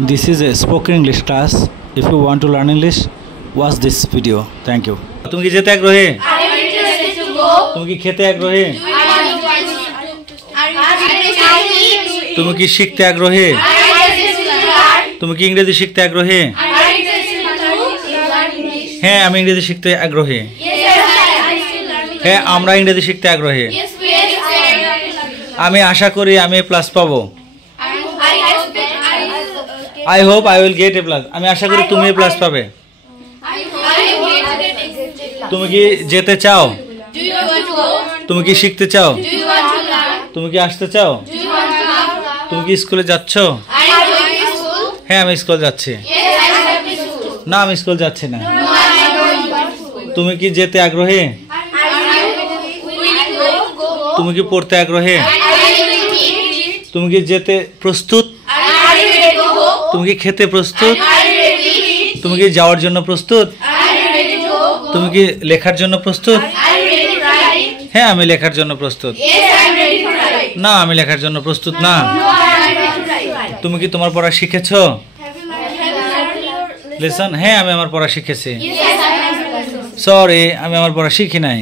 This is a spoken English class. If you want to learn English, watch this video. Thank you. তুমি কি যেতে আগ্রহী? I am interested to go. তুমি কি খেতে আগ্রহী? I am interested to eat. তুমি কি শিখতে আগ্রহী? I am interested to learn. তুমি কি ইংরেজি শিখতে আগ্রহী? I am interested to learn English. হ্যাঁ, আমি ইংরেজি শিখতে আগ্রহী। Yes, I still learn. হ্যাঁ, আমরা ইংরেজি শিখতে আগ্রহী। Yes, we are learning. আমি আশা করি আমি প্লাস পাবো। I expect I hope I will get A plus. আমি আশা করি তুমি প্লাস পাবে। তুমি কি যেতে চাও? Do you want to go? তুমি কি শিখতে চাও? Do you want to learn? তুমি কি আসতে চাও? Do you want to learn? তুমি কি স্কুলে যাচ্ছ? Are you going to school? হ্যাঁ, আমি স্কুল যাচ্ছি। Yes, I am going to school. না, আমি স্কুল যাচ্ছি না। No, I am going to school. তুমি কি যেতে আগ্রহী? Are you willing to go? তুমি কি পড়তে আগ্রহী? Are you willing to eat? তুমি কি যেতে প্রস্তুত? Are you ready to go? তুমি কি খেতে প্রস্তুত? Are you ready to eat? তুমি কি যাওয়ার জন্য প্রস্তুত? Are you ready to go? তুমি কি লেখার জন্য প্রস্তুত? Are you ready to write? হ্যাঁ, আমি লেখার জন্য প্রস্তুত। Yes, I am ready to write. না, আমি লেখার জন্য প্রস্তুত না। No, I am ready to write. তুমি কি তোমার পড়া শিখেছো? লিসন, হ্যাঁ, আমি আমার পড়া শিখেছি। Yes, I am ready to write. Sorry, আমি আমার পড়া শিখি নাই।